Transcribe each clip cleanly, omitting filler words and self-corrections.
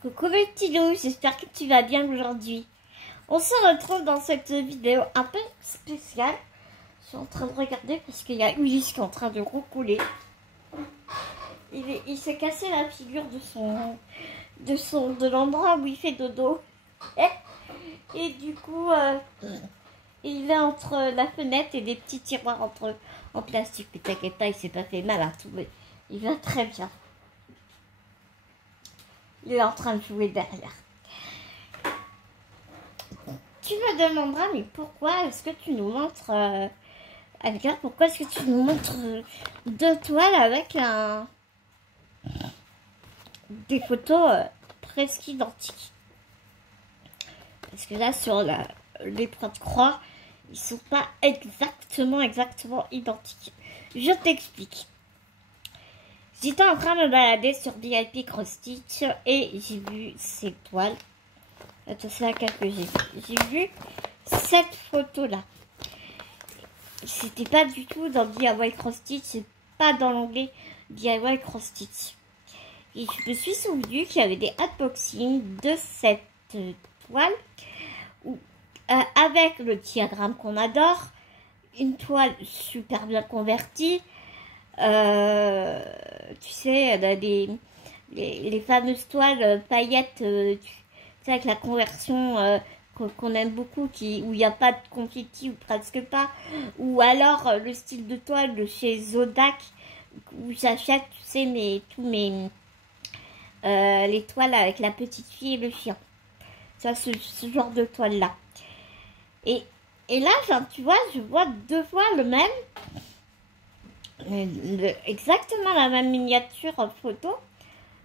Coucou mes petits loups, j'espère que tu vas bien aujourd'hui. On se retrouve dans cette vidéo un peu spéciale. Je suis en train de regarder parce qu'il y a Ulysse qui est en train de roucouler. Il s'est cassé la figure de l'endroit où il fait dodo. Et du coup, il est entre la fenêtre et des petits tiroirs en plastique. Mais t'inquiète pas, il s'est pas fait mal à tout. Mais il va très bien. Il est en train de jouer derrière. Tu me demanderas, mais pourquoi est-ce que tu nous montres, Alga, pourquoi est-ce que tu nous montres deux toiles avec des photos presque identiques? Parce que là, sur les points de croix, ils sont pas exactement identiques. Je t'explique. J'étais en train de me balader sur VIP Cross Stitch et j'ai vu ces toiles. C'est ça que j'ai vu. J'ai vu cette photo-là. C'était pas du tout dans DIY Cross Stitch, c'est pas dans l'onglet DIY Cross Stitch. Et je me suis souvenu qu'il y avait des unboxings de cette toile avec le diagramme qu'on adore, une toile super bien convertie. Tu sais, les fameuses toiles paillettes, tu sais, avec la conversion qu'on aime beaucoup, où il n'y a pas de confetti ou presque pas, ou alors le style de toile de chez Zodac, où j'achète, tu sais, les toiles avec la petite fille et le chien. Ça, ce genre de toile là. Et là, tu vois, je vois deux fois le même. Exactement la même miniature en photo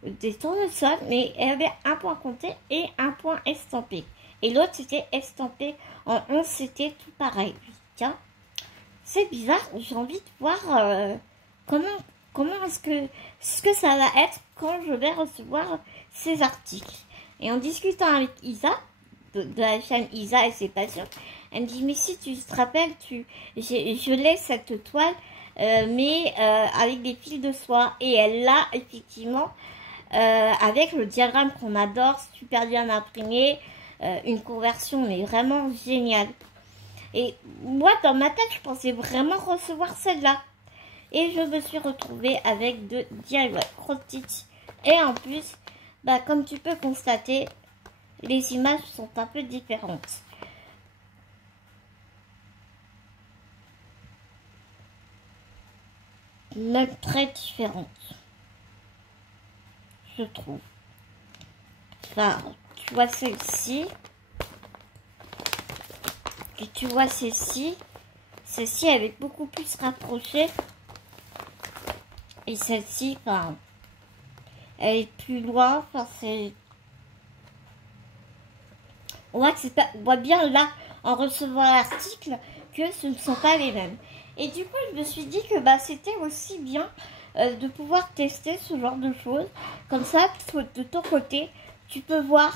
des tournesols, mais elle avait un point compté et un point estampé. Et l'autre c'était estampé en 11, c'était tout pareil. Tiens, c'est bizarre, j'ai envie de voir comment est-ce que ça va être quand je vais recevoir ces articles. Et en discutant avec Isa, de la chaîne Isa et ses passions, elle me dit, mais si tu te rappelles, je laisse cette toile mais avec des fils de soie, et elle l'a effectivement avec le diagramme qu'on adore, super bien imprimé, une conversion mais vraiment géniale. Et moi dans ma tête je pensais vraiment recevoir celle-là, et je me suis retrouvée avec de DIY Cross Stitch. Et en plus, bah, comme tu peux constater, les images sont un peu différentes. Même très différentes, je trouve. Enfin, tu vois celle-ci, et tu vois celle-ci. Celle-ci, elle est beaucoup plus rapprochée. Et celle-ci, enfin, elle est plus loin. Enfin, c'est... On voit bien là, en recevant l'article, que ce ne sont pas les mêmes. Et du coup, je me suis dit que bah, c'était aussi bien de pouvoir tester ce genre de choses. Comme ça, de ton côté, tu peux voir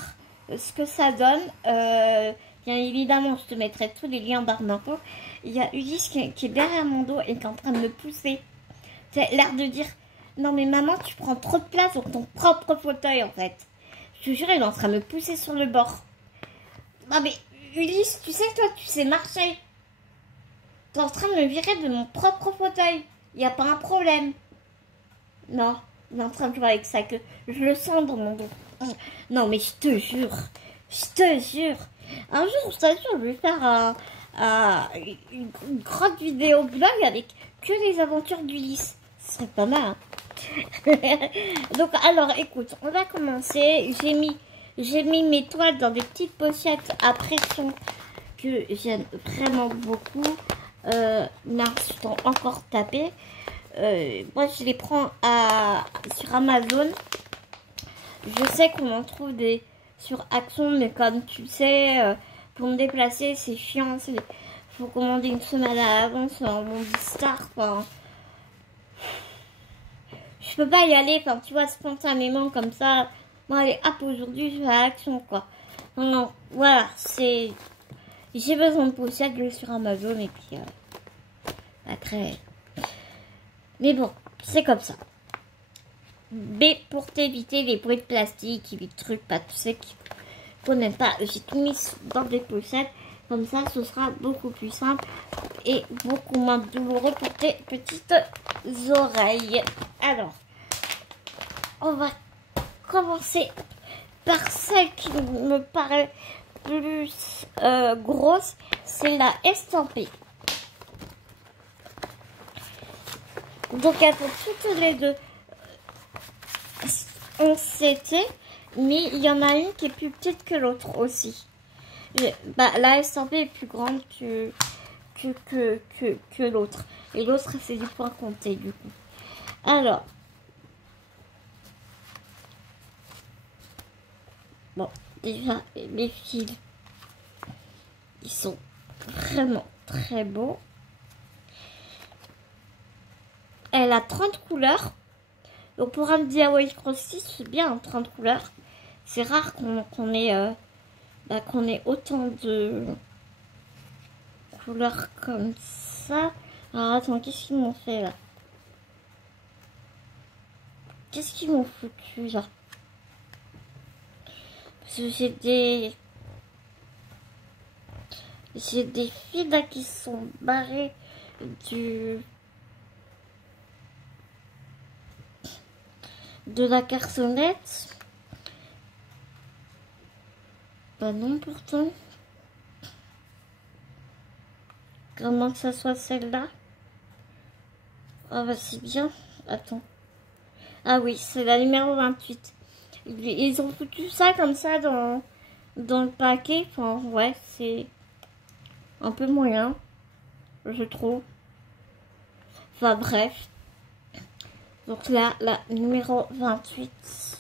ce que ça donne. Bien évidemment, je te mettrai tous les liens en barre d'infos. Il y a Ulysse qui est derrière mon dos et qui est en train de me pousser. C'est l'air de dire, non mais maman, tu prends trop de place dans ton propre fauteuil en fait. Je te jure, il est en train de me pousser sur le bord. Non mais Ulysse, tu sais que toi, tu sais marcher. T'es en train de me virer de mon propre fauteuil. Il n'y a pas un problème. Non, il est en train de jouer avec ça, que je le sens dans mon dos. Non, mais je te jure. Un jour, je t'assure, je vais faire une grande vidéo blog avec que les aventures d'Ulysse. Ce serait pas mal, hein. Donc, alors, écoute, on va commencer. J'ai mis mes toiles dans des petites pochettes à pression que j'aime vraiment beaucoup. Mars sont encore tapés. Moi je les prends sur Amazon. Je sais qu'on en trouve des sur Action, mais comme tu sais, pour me déplacer c'est chiant. Faut commander une semaine à l'avance en Star. Enfin, je peux pas y aller. Enfin, tu vois, spontanément comme ça. Bon allez, hop, aujourd'hui je vais à Action quoi. Non, voilà, c'est... J'ai besoin de pochettes, je vais sur Amazon et puis après. Mais bon, c'est comme ça. B pour t'éviter les bruits de plastique et les trucs, pas tous ceux qu'on n'aime pas. J'ai tout mis dans des pochettes. Comme ça, ce sera beaucoup plus simple et beaucoup moins douloureux pour tes petites oreilles. Alors, on va commencer par celle qui me paraît plus grosse. C'est la estampée. Donc, elles sont toutes les deux en CT, mais il y en a une qui est plus petite que l'autre aussi. La estampée est plus grande que l'autre. Et l'autre, c'est du point compté, du coup. Alors. Bon, déjà, les fils, ils sont vraiment très beaux. Elle a 30 couleurs. Donc, pour un DIY Crossy, c'est bien, 30 couleurs. C'est rare qu'on ait autant de couleurs comme ça. Alors attends, qu'est-ce qu'ils m'ont fait là? Qu'est-ce qu'ils m'ont foutu là? Parce que j'ai des fils là qui sont barrés de la cartonnette. Bah non, pourtant. Comment que ça soit celle-là? Ah bah c'est bien. Attends. Ah oui, c'est la numéro 28. Ils ont foutu ça comme ça dans le paquet. Enfin, ouais, c'est un peu moyen, je trouve. Enfin bref. Donc là, la numéro 28.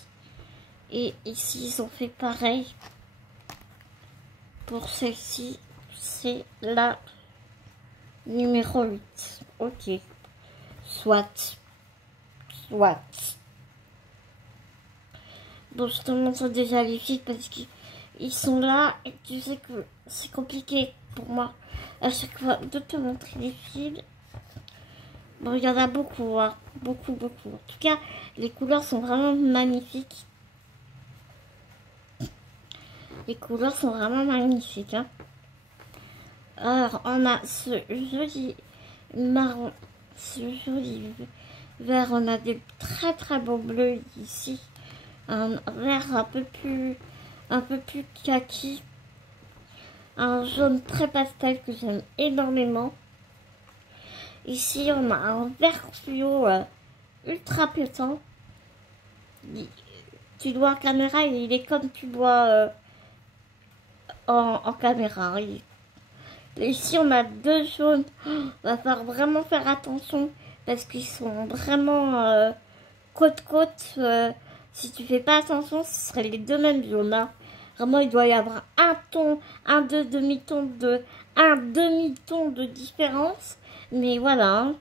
Et ici, ils ont fait pareil. Pour celle-ci, c'est la numéro 8. Ok. Soit. Bon, je te montre déjà les fils parce qu'ils sont là. Et tu sais que c'est compliqué pour moi à chaque fois de te montrer les fils. Bon, il y en a beaucoup, hein. Beaucoup. En tout cas, les couleurs sont vraiment magnifiques. Les couleurs sont vraiment magnifiques. Hein. Alors, on a ce joli marron, ce joli vert. On a des très beaux bleus ici. Un vert un peu plus kaki. Un jaune très pastel que j'aime énormément. Ici, on a un vert fluo ultra pétant. Tu le vois en caméra, il est comme tu le vois en caméra. Ici, on a deux jaunes. Va falloir vraiment faire attention parce qu'ils sont vraiment côte-côte. Si tu fais pas attention, ce seraient les deux mêmes jaunes. Hein. Vraiment, il doit y avoir un demi-ton de différence. Mais voilà. Hein.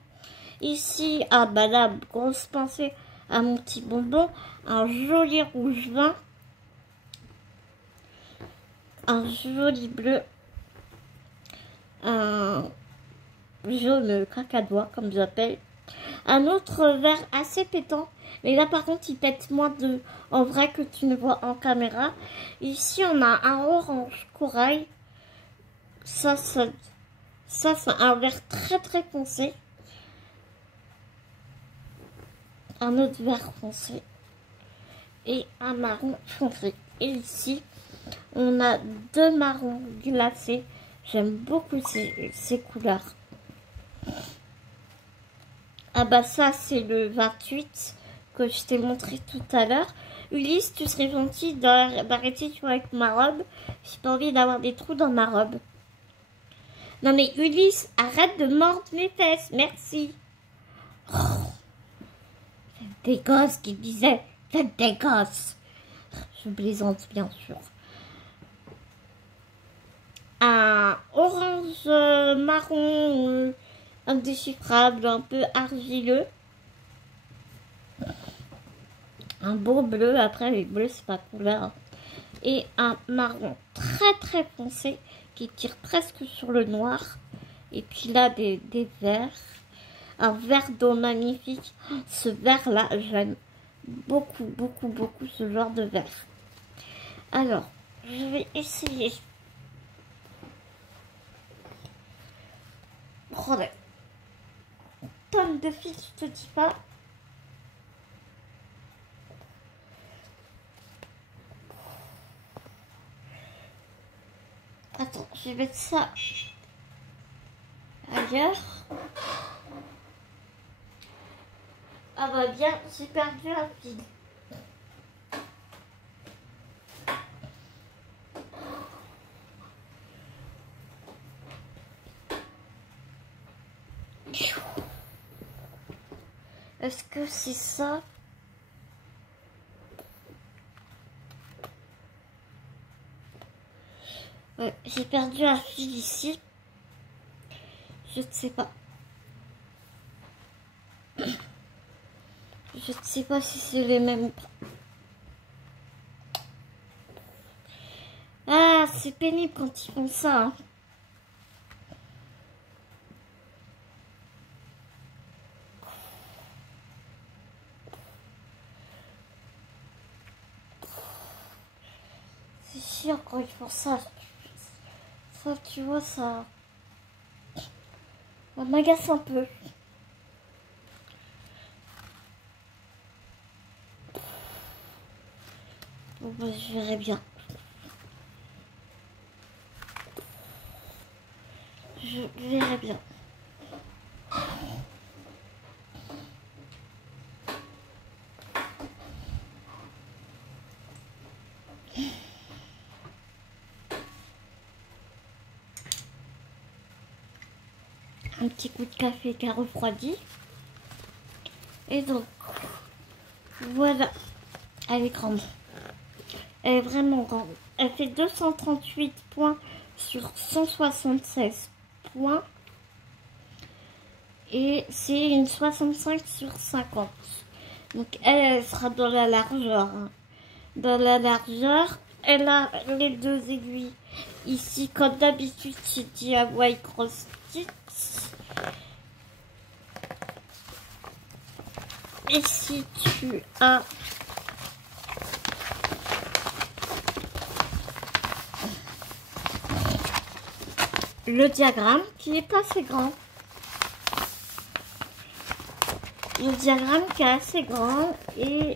Ici, ah bah là, grosse pensée à mon petit bonbon. Un joli rouge vin. Un joli bleu. Un jaune cacadois, comme j'appelle. Un autre vert assez pétant. Mais là, par contre, il pète moins en vrai que tu ne vois en caméra. Ici, on a un orange corail. Ça c'est un vert très foncé. Un autre vert foncé. Et un marron foncé. Et ici, on a deux marrons glacés. J'aime beaucoup ces couleurs. Ah bah ça, c'est le 28 que je t'ai montré tout à l'heure. Ulysse, tu serais gentil d'arrêter avec ma robe. J'ai pas envie d'avoir des trous dans ma robe. Non mais Ulysse, arrête de mordre mes fesses, merci. Oh, des gosses qui disaient, faites des gosses. Je plaisante bien sûr. Un orange marron indéchiffrable, un peu argileux. Un beau bleu, après les bleus c'est pas couleur. Et un marron très foncé qui tire presque sur le noir. Et puis là des verts. Un vert d'eau magnifique. Ce vert là j'aime beaucoup ce genre de verre. Alors, je vais essayer. Prendre une tonne de fil, je te dis pas. Attends, je vais mettre ça ailleurs. Ah bah bien, j'ai perdu un fil. Est-ce que c'est ça? Ouais, j'ai perdu un fil ici. Je ne sais pas. Je ne sais pas si c'est les mêmes. Ah, c'est pénible quand ils font ça. Hein. C'est chiant quand ils font ça. Ça, tu vois, ça m'agace un peu. Bon, bah, je verrai bien. Je verrai bien. Un petit coup de café qui a refroidi. Et donc, voilà. Elle est grande. Elle est vraiment grande. Elle fait 238 points sur 176 points. Et c'est une 65 sur 50. Donc elle sera dans la largeur. Hein. Dans la largeur, elle a les deux aiguilles. Ici, comme d'habitude, c'est DIY Cross Stitch. Ici, tu as le diagramme qui n'est pas assez grand. Le diagramme qui est assez grand et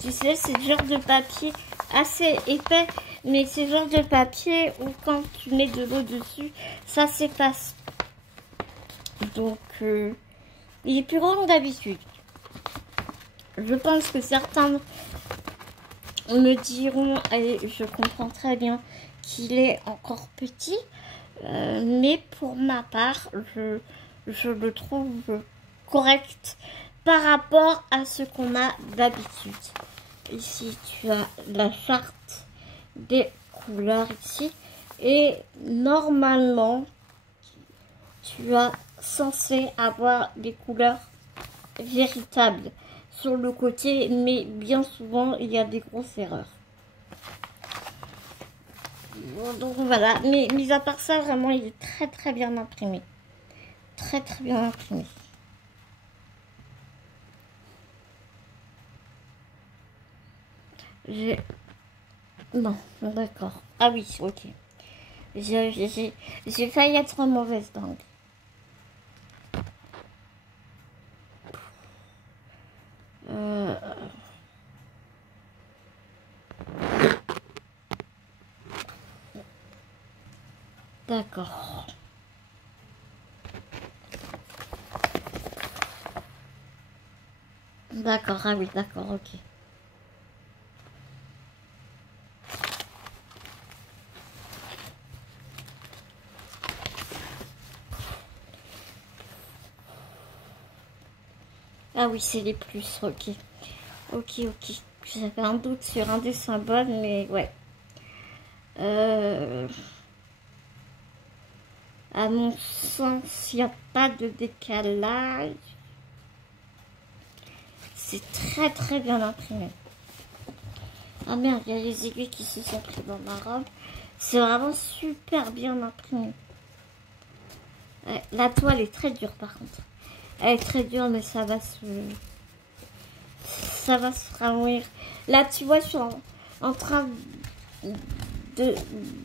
tu sais, c'est le genre de papier assez épais, mais c'est le genre de papier où quand tu mets de l'eau dessus, ça s'efface. Donc, il est plus grand que d'habitude. Je pense que certains me diront, et je comprends très bien, qu'il est encore petit, mais pour ma part, je le trouve correct par rapport à ce qu'on a d'habitude. Ici, tu as la charte des couleurs ici. Et normalement, tu as censé avoir des couleurs véritables sur le côté. Mais bien souvent, il y a des grosses erreurs. Donc voilà. Mais mis à part ça, vraiment, il est très bien imprimé. Très bien imprimé. Non, d'accord. Ah oui, ok. J'ai failli être mauvaise langue. D'accord. D'accord, ah oui, d'accord, ok. Ah oui, c'est les plus, ok. Ok. J'avais un doute sur un des symboles, mais ouais. À mon sens, il n'y a pas de décalage. C'est très bien imprimé. Ah merde, il y a les aiguilles qui se sont pris dans ma robe. C'est vraiment super bien imprimé. La toile est très dure par contre. Elle est très dure, mais ça va se... ça va se ramollir. Là, tu vois, je suis en train de,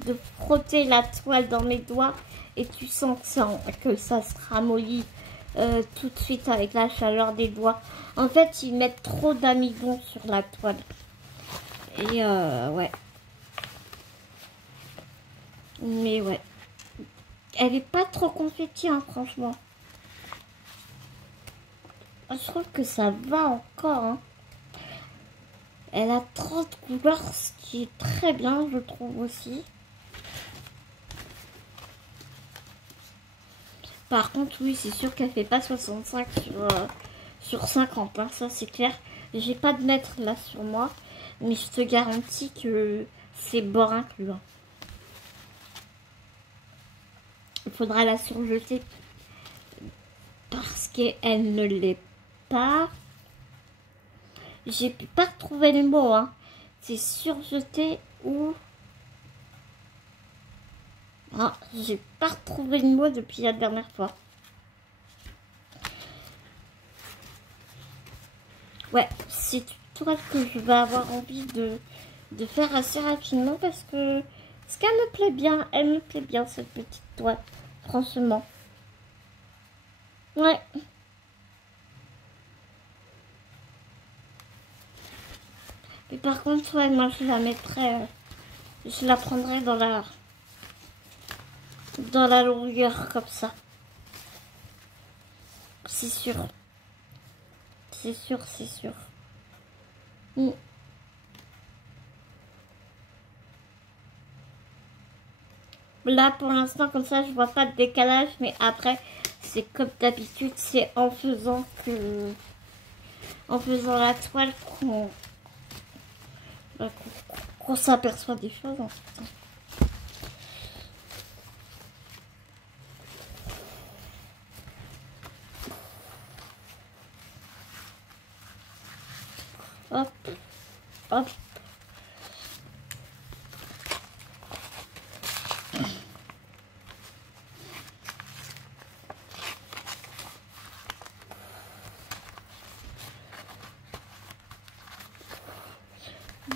de frotter la toile dans mes doigts et tu sens que ça se ramollit tout de suite avec la chaleur des doigts. En fait, ils mettent trop d'amidon sur la toile. Et ouais. Mais ouais. Elle est pas trop confetti, hein, franchement. Je trouve que ça va encore. Hein. Elle a 30 couleurs, ce qui est très bien, je trouve aussi. Par contre, oui, c'est sûr qu'elle fait pas 65 sur 50. Hein, ça, c'est clair. J'ai pas de mètre là sur moi. Mais je te garantis que c'est bord inclus. Hein. Il faudra la surjeter parce qu'elle ne l'est pas. J'ai pas retrouvé le mot. Hein. C'est surjeté ou... Ah, j'ai pas retrouvé le mot depuis la dernière fois. Ouais, c'est une toile que je vais avoir envie de faire assez rapidement parce que me plaît bien. Elle me plaît bien cette petite toile, franchement. Ouais. Mais par contre, ouais, moi je la mettrais, je la prendrais dans la longueur comme ça. C'est sûr. C'est sûr, c'est sûr. Là, pour l'instant, comme ça, je vois pas de décalage. Mais après, c'est comme d'habitude, c'est en faisant la toile qu'on s'aperçoit des choses, en fait. Hop, hop.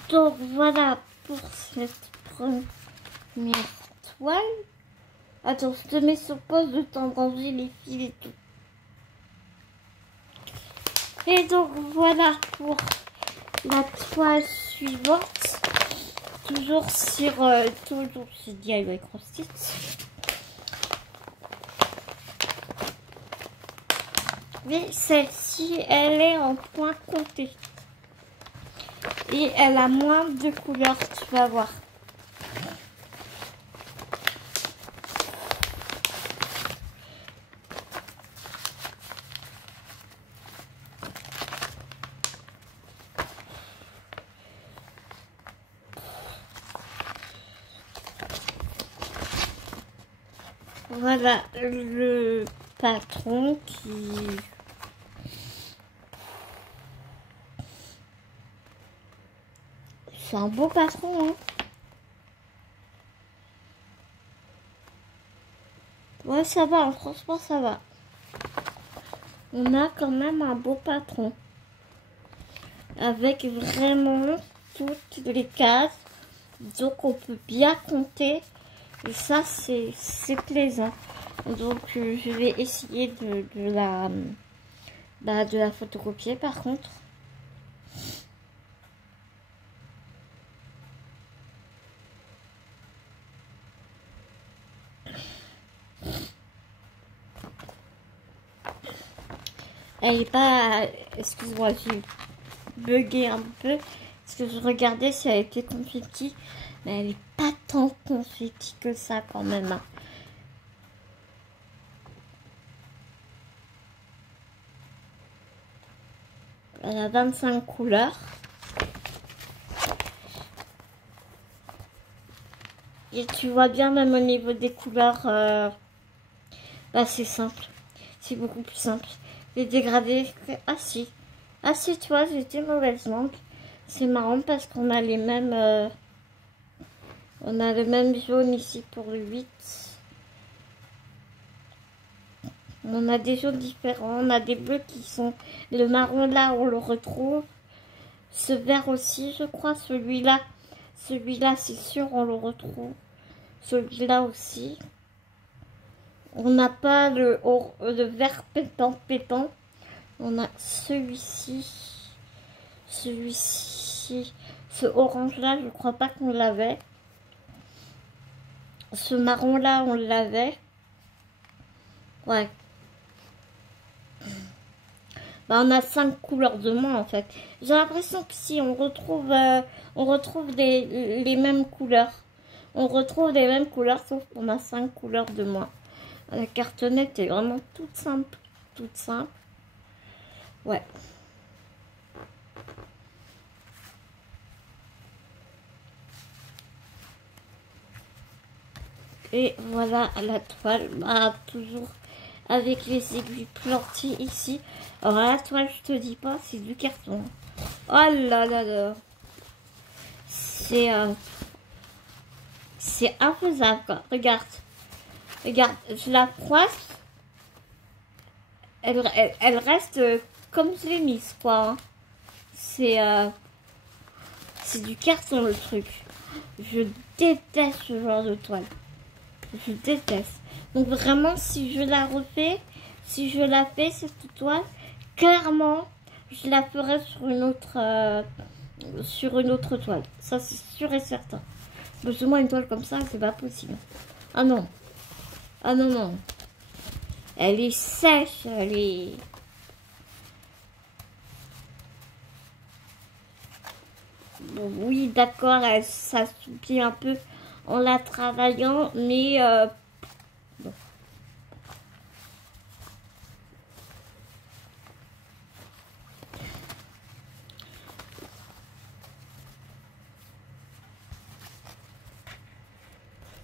Donc voilà pour cette première toile. Attends, je te mets sur pause de temps de ranger les fils et tout. Et donc voilà pour la toile suivante. Toujours sur DIY Cross-Stitch. Mais celle-ci, elle est en point compté. Et elle a moins de couleurs, tu vas voir. Voilà le patron qui... C'est un beau patron, hein. Ouais, ça va, franchement, ça va. On a quand même un beau patron. Avec vraiment toutes les cases. Donc, on peut bien compter. Et ça, c'est plaisant. Donc, je vais essayer de la photocopier, par contre. Elle est pas... Excuse-moi, j'ai bugué un peu. Parce que je regardais si elle était confetti. Mais elle est pas tant confetti que ça quand même. Hein. Elle a 25 couleurs. Et tu vois bien même au niveau des couleurs, bah c'est simple. C'est beaucoup plus simple. Les dégradés, ah si, tu vois, j'étais mauvaise langue. C'est marrant parce qu'on a les mêmes, on a le même jaune ici pour le 8. On a des jaunes différents, on a des bleus qui sont, le marron là on le retrouve. Ce vert aussi, je crois, celui-là. Celui-là, c'est sûr, on le retrouve. Celui-là aussi. On n'a pas le vert pétant. On a celui-ci. Celui-ci. Ce orange-là, je crois pas qu'on l'avait. Ce marron-là, on l'avait. Ouais. Bah, on a 5 couleurs de moins, en fait. J'ai l'impression que si on retrouve les mêmes couleurs. On retrouve les mêmes couleurs, sauf qu'on a 5 couleurs de moins. La cartonnette est vraiment toute simple. Toute simple. Ouais. Et voilà la toile. Bah, toujours avec les aiguilles plantées ici. Alors la toile, je te dis pas, c'est du carton. Oh là là là. C'est infaisable, quoi. Regarde. Regarde, je la froisse. Elle reste comme je l'ai mise, quoi. Hein. C'est du carton, le truc. Je déteste ce genre de toile. Je déteste. Donc vraiment, si je la refais, si je la fais, cette toile, clairement, je la ferai sur une autre toile. Ça, c'est sûr et certain. Parce que moi, une toile comme ça, c'est pas possible. Ah non. Ah non, non. Elle est sèche, elle est... Bon, oui, d'accord, elle s'assouplit un peu en la travaillant, mais... bon.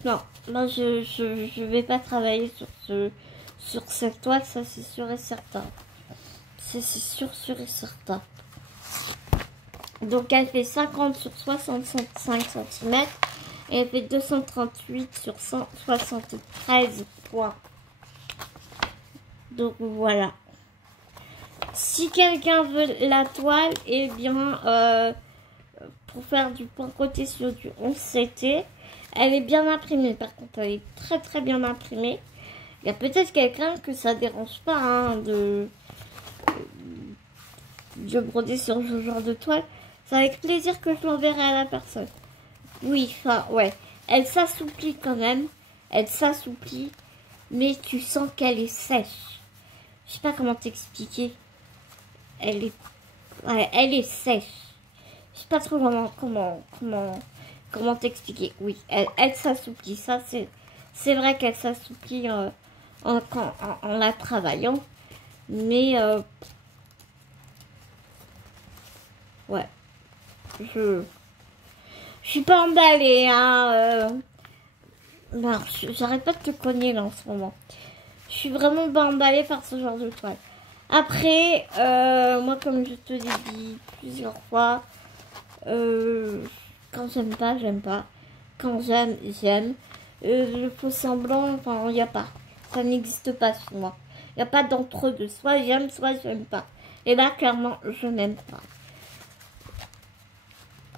Non, là, je vais pas travailler sur cette toile, ça c'est sûr et certain. C'est sûr et certain. Donc elle fait 50 sur 65 cm et elle fait 238 sur 173 points. Donc voilà. Si quelqu'un veut la toile, eh bien, pour faire du point côté sur du 11 CT, elle est bien imprimée. Par contre, elle est très très bien imprimée. Il y a peut-être quelqu'un que ça dérange pas hein, de broder sur ce genre de toile. C'est avec plaisir que je l'enverrai à la personne. Oui, enfin, ouais. Elle s'assouplit quand même. Elle s'assouplit. Mais tu sens qu'elle est sèche. Je sais pas comment t'expliquer. Elle est sèche. Je sais pas trop comment t'expliquer. Oui, elle s'assouplit. Ça, c'est vrai qu'elle s'assouplit en la travaillant. Mais, ouais. Je suis pas emballée, hein. Non, j'arrête pas de te cogner là en ce moment. Je suis vraiment pas emballée par ce genre de toile. Après, moi comme je te l'ai dit plusieurs fois, quand j'aime pas, j'aime pas. Quand j'aime, j'aime. Le faux semblant, enfin, il n'y a pas. Ça n'existe pas sur moi. Il n'y a pas d'entre-deux. Soit j'aime, soit j'aime pas. Et là, clairement, je n'aime pas.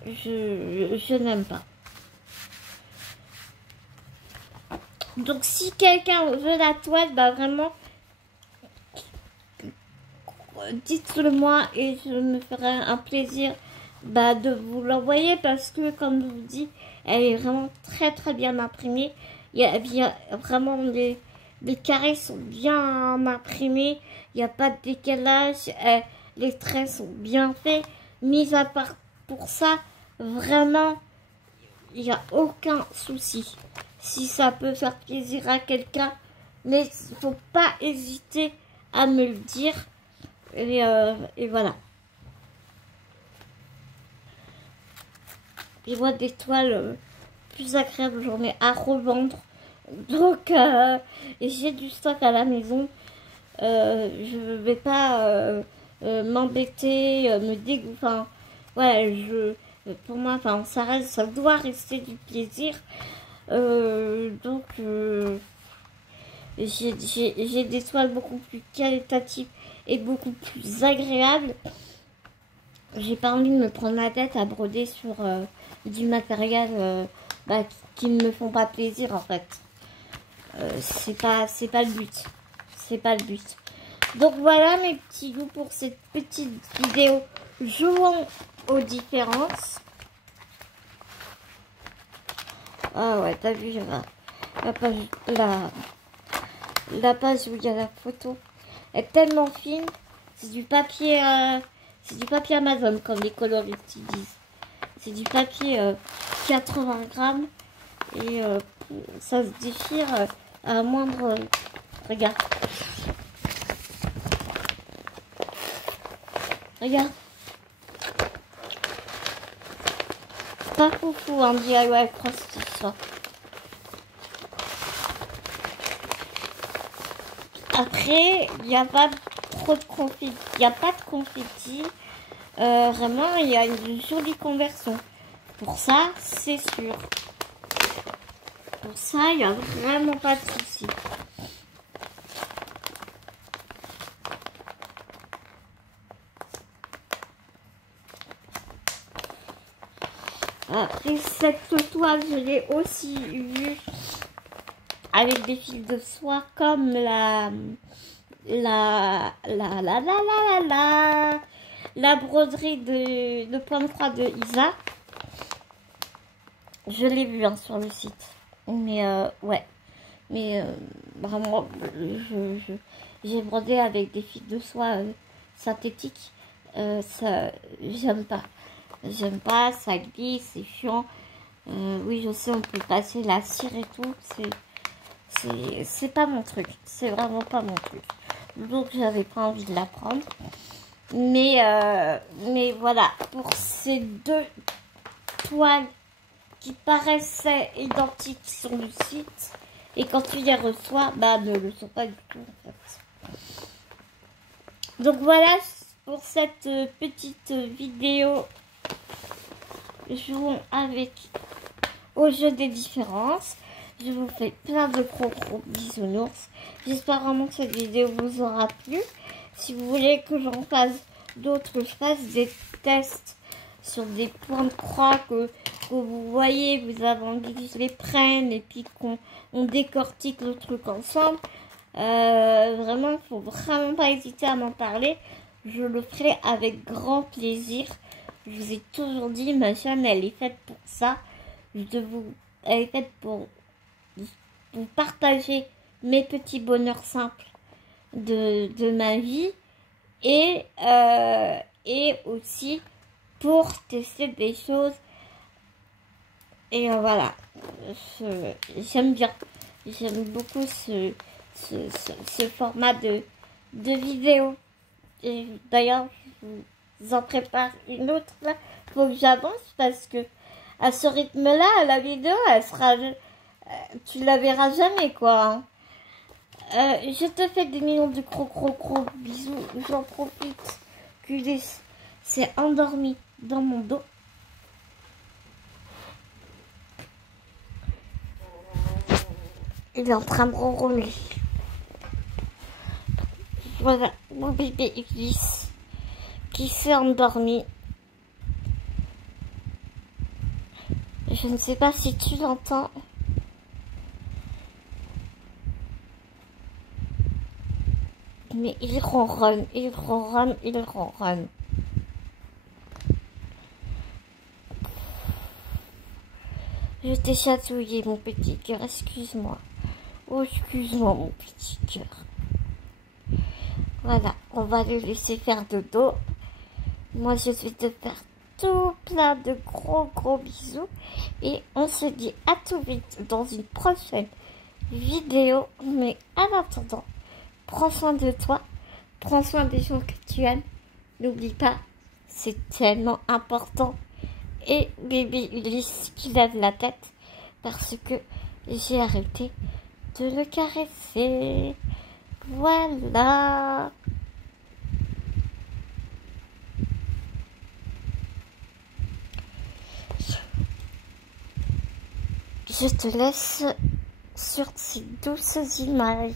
Je n'aime pas. Donc, si quelqu'un veut la toile, bah vraiment, dites-le moi et je me ferai un plaisir bah, de vous l'envoyer parce que, comme je vous dis, elle est vraiment très très bien imprimée. Il y a vraiment les carrés sont bien imprimés. Il n'y a pas de décalage. Les traits sont bien faits. Mis à part pour ça, vraiment, il n'y a aucun souci. Si ça peut faire plaisir à quelqu'un, mais il ne faut pas hésiter à me le dire. Et voilà. Je vois des toiles plus agréables, j'en ai à revendre. Donc, j'ai du stock à la maison. Je ne vais pas m'embêter, me dégoûter. Enfin, ouais, pour moi, enfin, ça doit rester du plaisir. Donc, j'ai des toiles beaucoup plus qualitatives et beaucoup plus agréables. j'ai pas envie de me prendre la tête à broder sur du matériel qui ne me font pas plaisir en fait. C'est pas le but. C'est pas le but. Donc voilà mes petits loups pour cette petite vidéo. Jouons aux différences. Ah ouais, t'as vu la page où il y a la photo est tellement fine. C'est du papier Amazon comme les coloristes disent. C'est du papier 80 grammes et ça se déchire à moindre. Regarde. Regarde. C'est pas foufou un DIY cross ça. Après, il n'y a pas trop de confetti. Il n'y a pas de confetti. Vraiment, il y a une jolie conversion. Pour ça, c'est sûr. Pour ça, il n'y a vraiment pas de souci. Après, cette toile, je l'ai aussi vue avec des fils de soie comme la broderie de point de croix de Isa. Je l'ai vu hein, sur le site. Mais ouais. Mais vraiment, j'ai brodé avec des fils de soie synthétiques. Ça, j'aime pas. J'aime pas, ça glisse, c'est chiant. Oui, je sais, on peut passer la cire et tout. C'est pas mon truc. C'est vraiment pas mon truc. Donc, j'avais pas envie de la prendre. Mais voilà, pour ces deux toiles qui paraissaient identiques sur le site, et quand tu les reçois, bah, ne le sont pas du tout, en fait. Donc, voilà pour cette petite vidéo. Jouons au jeu des différences. Je vous fais plein de gros bisounours. J'espère vraiment que cette vidéo vous aura plu. Si vous voulez que j'en fasse d'autres, que je fasse des tests sur des points de croix que vous voyez, vous avez envie que je les prenne et puis qu'on décortique le truc ensemble. Vraiment, il ne faut vraiment pas hésiter à m'en parler. Je le ferai avec grand plaisir. Je vous ai toujours dit, ma chaîne, elle est faite pour ça. Elle est faite pour vous partager mes petits bonheurs simples de ma vie. Et aussi pour tester des choses. Et voilà. J'aime bien. J'aime beaucoup ce format de vidéo. Et d'ailleurs, je vous en prépare une autre là. Faut que j'avance parce que à ce rythme-là, la vidéo, elle sera, tu la verras jamais quoi. Je te fais des millions de gros bisous. J'en profite qu'Ulysse s'est endormi dans mon dos. Il est en train de ronronner. Voilà, mon bébé Ulysse qui s'est endormi. Je ne sais pas si tu l'entends. Mais il ronronne, il ronronne, il ronronne. Je t'ai chatouillé, mon petit cœur, excuse-moi. Oh, excuse-moi, mon petit cœur. Voilà, on va le laisser faire dodo. Moi, je vais te faire tout plein de gros bisous. Et on se dit à tout vite dans une prochaine vidéo. Mais en attendant, prends soin de toi. Prends soin des gens que tu aimes. N'oublie pas, c'est tellement important. Et bébé Ulysse qui lève la tête parce que j'ai arrêté de le caresser. Voilà. Je te laisse sur ces douces images.